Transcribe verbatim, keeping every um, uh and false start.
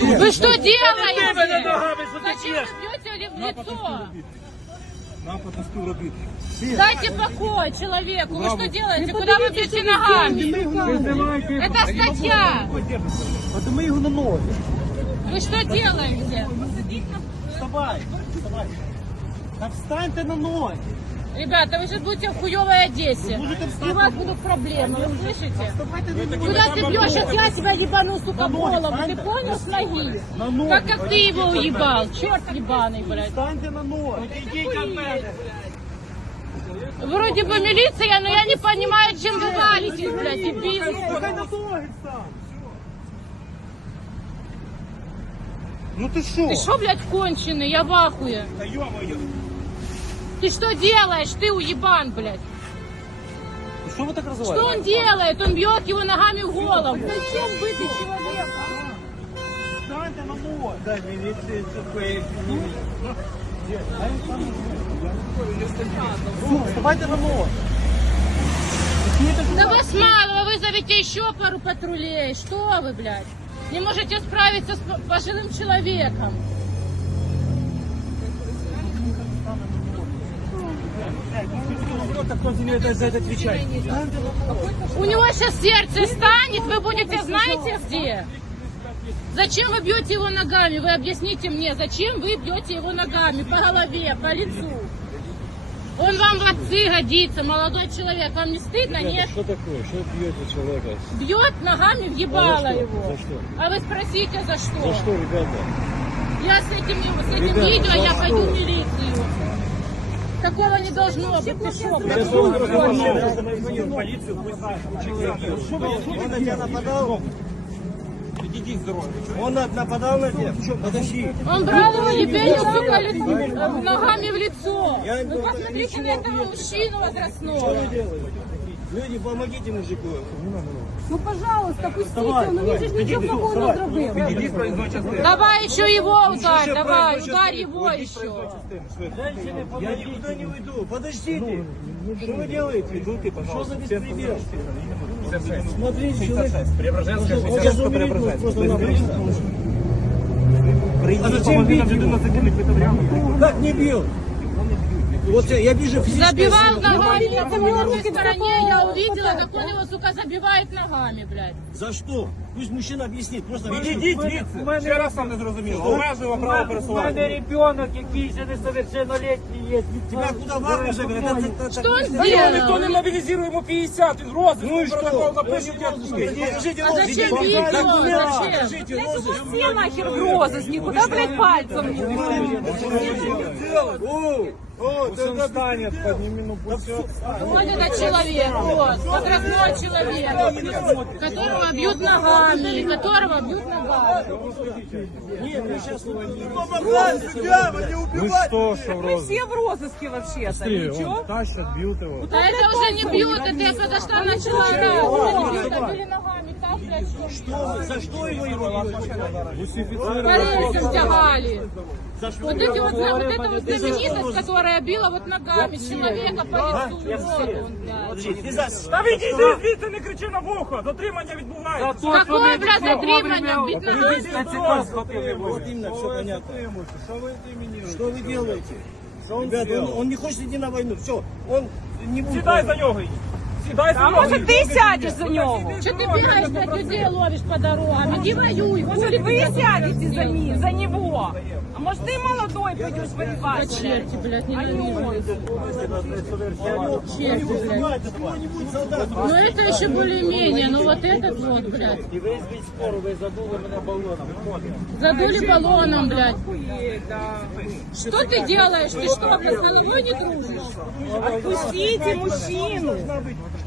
Вы что делаете? ногами, що ти Зачем б'єш? вы бьете в лицо? Напад на співробітника. Дайте покой человеку. Вы что делаете? Куда вы бьете ногами? Это статья. От ми його на ноги. Вы что делаете? Вставай, вставай. Та встаньте на ноги. Ребята, вы сейчас будете в хуевой Одессе. И у вас будут проблемы, вы слышите? Куда ты бьешь? Сейчас я тебя ебану, сука, в голову. Ты понял, с ноги? На ноги. Так как ты его уебал. Черт ебаный, блядь. Встаньте на ноги. Вроде бы милиция, но я не понимаю, чем вы валитесь, блядь, дебил. Вставай на ноги, встань. Ну ты что? Ты что, блядь, конченый? Я в ахуе. Да ё-моё. Ты что делаешь? Ты уебан, блядь. Что вы так Что разговариваете? он делает? Он бьет его ногами в голову. Зачем бытый человек? Встаньте на ноги. Да, милиция такое. Вставайте на ноги. Да вас мало, вы вызовите еще пару патрулей. Что вы, блядь? Не можете справиться с пожилым человеком. Кто за это отвечает? У него сейчас сердце станет, вы будете знаете где? Зачем вы бьете его ногами? Вы объясните мне, зачем вы бьете его ногами по голове, по лицу? Он вам в отцы годится, молодой человек. Вам не стыдно, нет? Что такое? Что бьете человека? Бьет ногами в ебало А за что? его. За что? А вы спросите, за что? За что, ребята? Я с этим, с этим Ребята, видео, за я что? пойду в милицию. Такого не должно быть. Ты шо, блядь? Полицию, пусть знает, он на тебя нападал? Иди с дороги. Он нападал на тебя? Подожди. Он брал его ебенью, сука, ли- ногами в лицо. Я- Вы посмотрите на этого мужчину Что возрастного. вы делаете? Люди, помогите мужику. Ну, пожалуйста, пустите, Вставай, ну він же ж нічого такого не зробив. Иди с проездной части. Давай еще его ударь, Еще давай, проездной ударь части. его Уйди с еще. проездной части. Я никуда не уйду. Подождите. Что вы делаете? Идите, пожалуйста. Что за беспредел? Смотрите, человек. Преображенська, Он шестьдесят сейчас шестая умеет просто Преображенська. набрать. А зачем бить? Как не бил? Вот я вижу физическое... Забивал ногами Я на боюсь, другой что стороне, это я такое увидела, вот как он его, сука, забивает ногами, блядь. За что? Пусть мужчина объяснит. Просто Ідіть звідси. Ще раз вам не зрозуміло. Обмежуємо право У мене пересування. ребенок, який ще несовершеннолетний є. тебя куда в армию заберут? Это- это- это- Что он Та його ніхто не сделал? мобілізує, йому п'ятдесят, він розыск, Ну и протокол что? напишуть, як Покажите А розыск. зачем Покажите видео? документы. Зачем? Покажите розыск. Все нахер в розыск, куда, блядь, пальцем не О, о, это Встанет, подними, ну пусть все. Вот этот человек, вот, возрастной человек, которого бьют ногами, которого бьют ногами. Ну что, что в розыске? Все в розыске вообще-то, Он тащат, бьют его. Да это уже не бьют, это я подошла, начала орать. Это бьют, а били ногами, так, блядь, что? За что его его По рельсам тягали. Вот эти вот, вот эта вот знаменитость, которая била вот ногами человека по лицу, вот он, блядь. Та відійди звідси, не кричи на вухо, затримання відбувається. Какое, блядь, затримание, бить ногами? Вот именно, все понятно. Что вы делаете? Ребята, он, он не хочет идти на войну. Все, он не будет. Сідай за нього. Сідай за А нього. може ти сядеш за нього? Что ты бегаешь, блядь, людей ловишь по дорогам? Иди воюй, Может вы сядете за ним, за него? А может ты молодой пойдешь воевать? черти, блядь, ненавижу. Черти, блядь. Понимаете, какой-нибудь солдат. Ну это еще более-менее, но вот этот вот, блядь. І весь від спору ви задули мене балоном. Задули баллоном, блядь. Что ты делаешь? Ты что, блядь, с головой не дружишь? Отпустите мужчину.